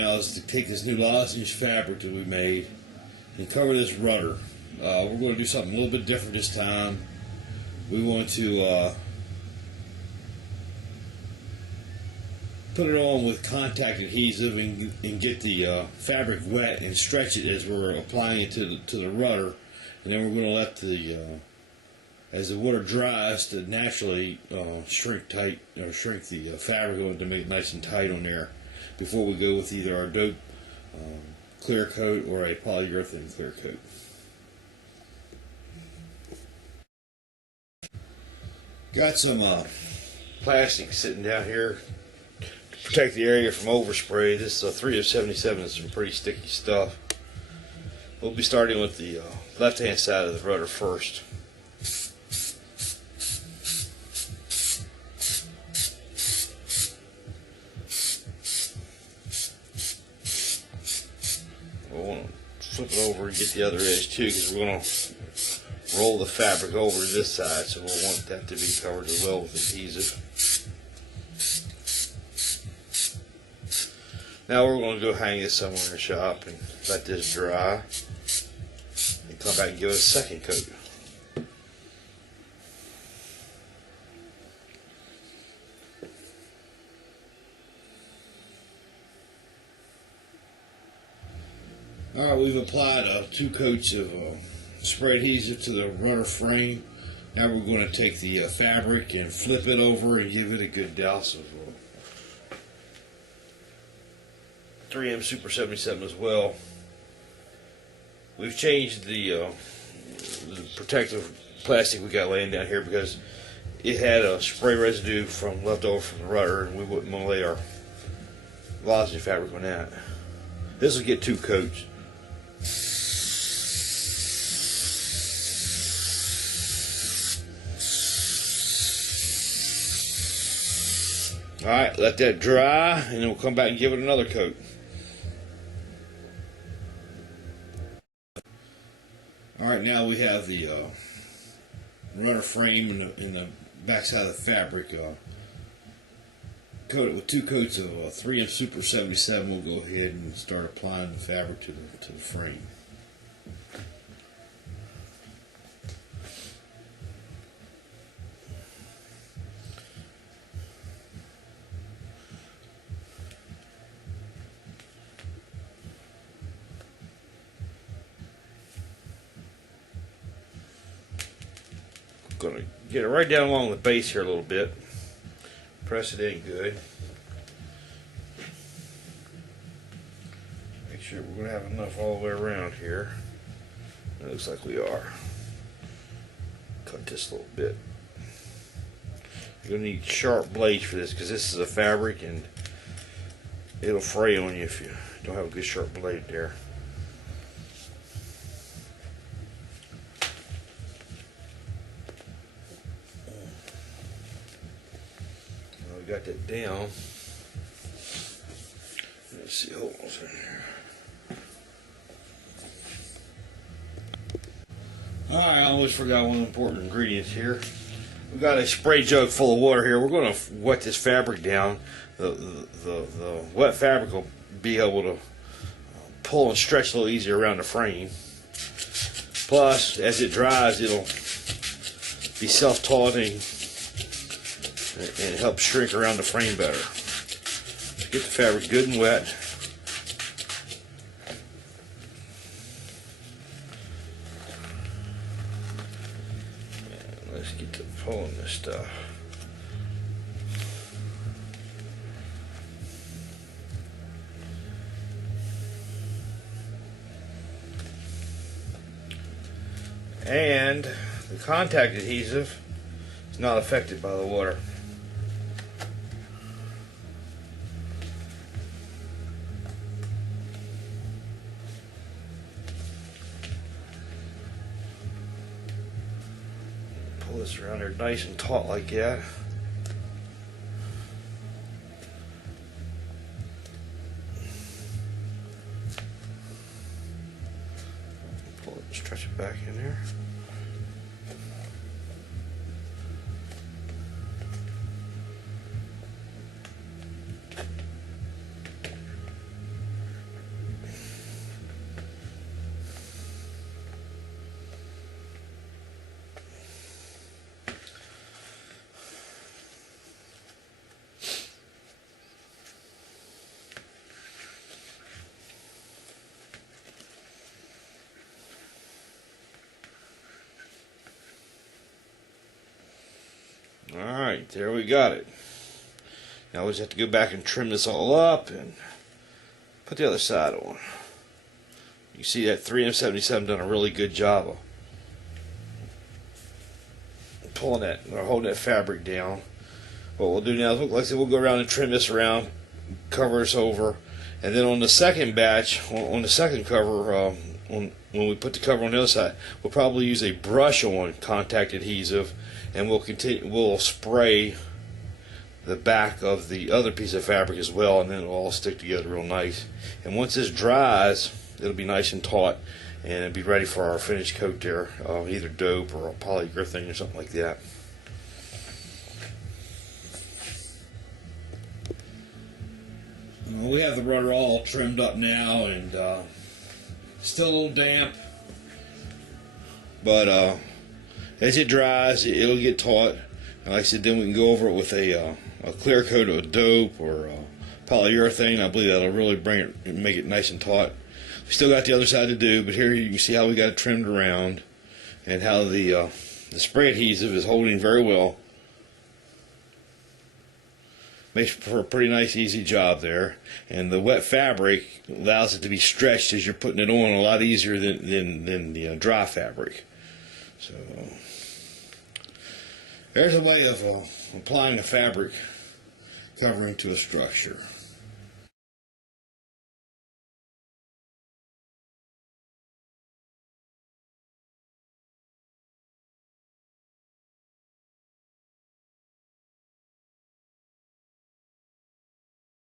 Now is to take this new lozenge fabric that we made and cover this rudder. We're going to do something a little bit different this time. We want to put it on with contact adhesive and get the fabric wet and stretch it as we're applying it to the rudder, and then we're going to let the as the water dries to naturally shrink the fabric on to make it nice and tight on there before we go with either our dope clear coat or a polyurethane clear coat. Got some plastic sitting down here to protect the area from overspray. This is a 3 of 77 is some pretty sticky stuff. We'll be starting with the left hand side of the rudder first. We'll want to flip it over and get the other edge too, because we're going to roll the fabric over to this side, so we'll want that to be covered as well with adhesive. Now we're going to go hang this somewhere in the shop and let this dry and come back and give it a second coat. Alright, we've applied 2 coats of spray adhesive to the rudder frame. Now we're going to take the fabric and flip it over and give it a good douse of 3M Super 77 as well. We've changed the protective plastic we got laying down here because it had a spray residue from left over from the rudder, and we wouldn't want to lay our lozenge fabric on that. This will get 2 coats. Alright, let that dry, and then we'll come back and give it another coat. Alright, now we have the rudder frame in the back side of the fabric coated with 2 coats of 3M Super 77. We'll go ahead and start applying the fabric to the frame. Going to get it right down along the base here a little bit. Press it in good. Make sure we're going to have enough all the way around here. It looks like we are. Cut this a little bit. You're going to need sharp blades for this because this is a fabric and it'll fray on you if you don't have a good sharp blade there. Got that down. Let's see, hold on a second here. Alright, I almost forgot one important ingredient here. We've got a spray jug full of water here. We're going to wet this fabric down. The wet fabric will be able to pull and stretch a little easier around the frame. Plus, as it dries, it'll be self-tauting and help shrink around the frame better. Get the fabric good and wet. And let's get to pulling this stuff. And the contact adhesive is not affected by the water. Pull this around there nice and taut like that. Pull it and stretch it back in there. Alright, there we got it. Now we just have to go back and trim this all up and put the other side on. You see that 3M77 done a really good job of pulling that or holding that fabric down. What we'll do now is, like I said, we'll go around and trim this around, cover this over, and then on the second batch, on the second cover, when we put the cover on the other side, we'll probably use a brush on contact adhesive, and we'll spray the back of the other piece of fabric as well, and then it'll all stick together real nice. And once this dries, it'll be nice and taut, and it'll be ready for our finished coat there, either dope or a polyurethane or something like that. We have the rudder all trimmed up now, and still a little damp, but as it dries, it'll get taut. And like I said, then we can go over it with a clear coat of dope or polyurethane. I believe that'll really bring it and make it nice and taut. We still got the other side to do, but here you can see how we got it trimmed around and how the spray adhesive is holding very well. Makes for a pretty nice, easy job there. And the wet fabric allows it to be stretched as you're putting it on a lot easier than the dry fabric. So there's a way of applying a fabric covering to a structure.